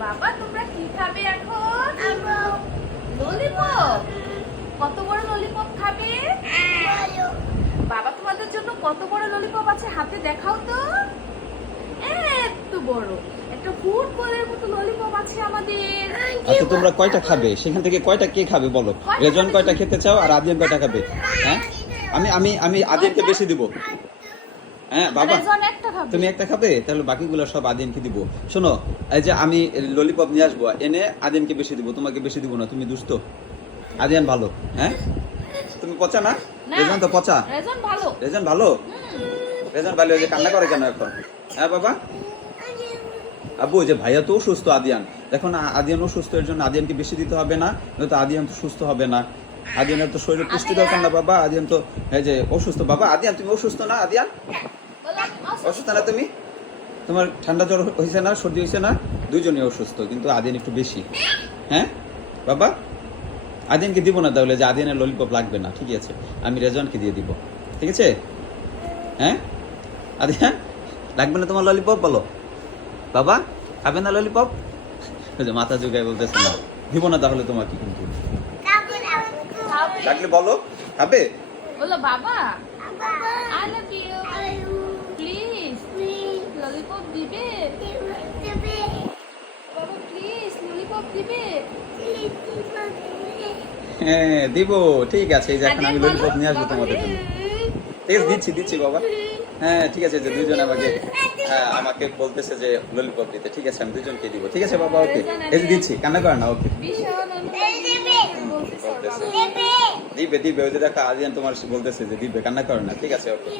বাবা তোমরা কি খাবে এখন? ললিপপ। কত বড় ললিপপ খাবে? বাবা তোমাদের জন্য কত বড় ললিপপ আছে হাতে দেখাও তো। এত বড়। একটা ফুটবলের মতো ললিপপ আছে আমাদের। আচ্ছা তোমরা কয়টা খাবে? সেখান থেকে কয়টা কে খাবে বলো? রেজন কয়টা খেতে চাও আর আদিয়ান কয়টা খাবে? হ্যাঁ? আমি আমি আমি আদিয়ানকে বেশি দিব। হ্যাঁ বাবা। তুমি একটা খাবে তাহলে বাকিগুলো সব দিব। শোনো এই যে আমি ললিপপ নিয়ে আসব এনে বেশি দিব তোমাকে বেশি দিব না তুমি আদিয়ান ভালো হ্যাঁ? তুমি পচা না। রেজন তো পচা। রেজন ভালো। রেজন ভালো। রেজন ভালো যে কান্না করে কেন এখন? হ্যাঁ বাবা? ওই যে ভাইয়া তো অসুস্থ আদিয়ান। দেখো না আদিয়ান অসুস্থ এর জন্য আদিয়ানকে বেশি দিতে হবে না নয়তো আদিয়ান তো সুস্থ হবে না। আদিয়ানের তো শরীরে পুষ্টি দরকার না, বাবা। আদিয়ান তো, এই যে, অসুস্থ। বাবা, আদিয়ান, তুমি অসুস্থ না, আদিয়ান? অসুস্থ। না তুমি? তোমার ঠান্ডা জ্বর হয়েছে না, সর্দি হয়েছে না? দুইজনই অসুস্থ, কিন্তু আদিয়ান একটু বেশি। হ্যাঁ? বাবা, আদিয়ানকে দিব না তাহলে, যে আদিয়ানের ললিপপ লাগবে না ঠিক আছে। আমি রেজওয়ানকে দিয়ে দিব, ঠিক আছে? হ্যাঁ? আদিয়ান, লাগবে না তোমার ললিপপ বলো। বাবা, খাবে না ললিপপ মাথা জোগায় বলতেছে না। দিব না তাহলে তোমাকে কিন্তু? ডাকলে বলো খাবে? বলো বাবা। I love you please lollipop দিবে? বাবা প্লিজ ললিপপ দিবে? হ্যাঁ দিব ঠিক আছে এই যে এখন আমি ললিপপ নিয়ে আসব বাবা, তোমাদের জন্য। ঠিক আছে দিচ্ছি দিচ্ছি বাবা। হ্যাঁ ঠিক আছে যে দুইজন আমাকে হ্যাঁ আমাকে বলতেছে যে ললিপপ দিতে। ঠিক আছে আমি দুজনকে দিব। ঠিক আছে বাবা ওকে এই যে দিচ্ছি কান্না করে না ওকে বলতেছে। দিবে দিবে, ওই যে দেখো আদিয়ান তোমার বলতেছে যে দিবে, কান্না করে না, ঠিক আছে, ওকে।